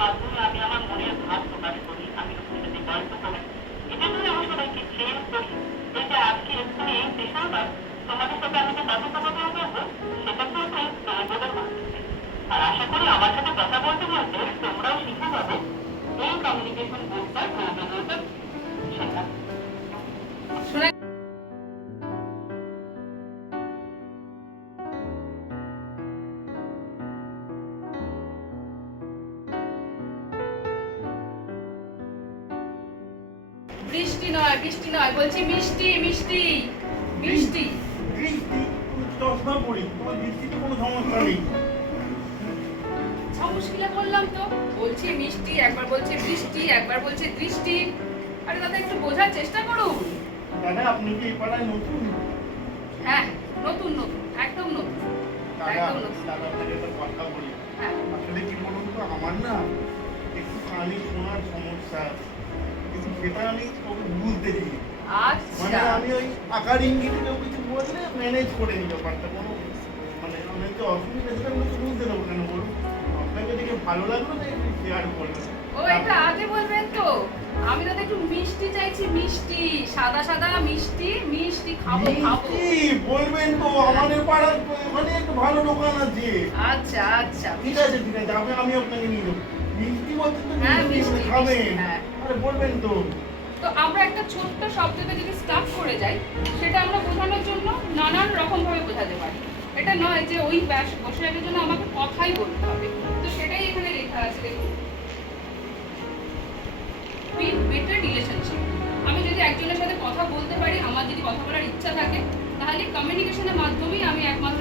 মাধ্যমে আমি আমার মনের ভাব প্রকাশ করি, আমি লোকের সাথে গল্প করি। এটা করে আমি সবাইকে ট্রেন করি। এই যে আজকে এক্ষুনি এই সেশনটা তোমাদের সাথে আমি যে কথোপকথন করবো, সেটা কিন্তু তোমাদের মাধ্যমে। আর আশা করি আমার সাথে কথা বলতে বলতে তোমরাও শিখে যাবে এই কমিউনিকেশন বোর্ডটার প্রয়োজনীয়তা শেখা। বৃষ্টি নয়, বৃষ্টি নয়, বলছি মিষ্টি, মিষ্টি, মিষ্টি। বৃষ্টি চশমা পড়ি, তোমার বৃষ্টিতে কোনো সমস্যা নেই। মুশকিলে বললাম তো, বলছি মিষ্টি, একবার বলছে বৃষ্টি, একবার বলছে দৃষ্টি। আরে দাদা একটু বোঝার চেষ্টা করুন। দাদা আপনি কি এই পাড়ায় নতুন? হ্যাঁ, নতুন নতুন, একদম নতুন, দাদা একদম নতুন। দাদা আপনাকে একটা কথা বলি। হ্যাঁ, আসলে কি বলুন তো, আমার না একটু কানে শোনার সমস্যা আছে, কিন্তু সেটা আমি কাউকে বুঝতে দিই। মানে আচ্ছা। আমি ওই আকার ইঙ্গিতে কেউ কিছু বললে ম্যানেজ করে নিই ব্যাপারটা, কোনো মানে আমার যে অসুবিধা সেটা আমি তো বুঝতে দেবো কেন বলুন। আপনাকে দেখে ভালো লাগলো তাই একটু শেয়ার করলাম। ও এটা আগে বলবেন তো। আমি তো একটু মিষ্টি চাইছি, মিষ্টি, সাদা সাদা মিষ্টি, মিষ্টি খাবো খাবো। মিষ্টি বলবেন তো, আমাদের পাড়ার ওখানে একটা ভালো দোকান আছে। আচ্ছা আচ্ছা, ঠিক আছে ঠিক আছে, আমি আপনাকে নিয়ে যাবো। মিষ্টি বলছেন তো, হ্যাঁ, মিষ্টি মিষ্টি, মানে খাবেন? হ্যাঁ। আরে বলবেন তো। তো আমরা একটা ছোট্ট শব্দকে যদি স্টাফ করে যাই, সেটা আমরা বোঝানোর জন্য নানান রকম ভাবে বোঝাতে পারি। এটা নয় যে ওই বসে রাখার জন্য আমাকে কথাই বলতে হবে। তো সেটাই এখানে লেখা আছে, দেখুন, বেটার রিলেশনশিপ। আমি যদি একজনের সাথে কথা বলতে পারি, আমার যদি কথা বলার ইচ্ছা থাকে, তাহলে কমিউনিকেশনের মাধ্যমেই আমি একমাত্র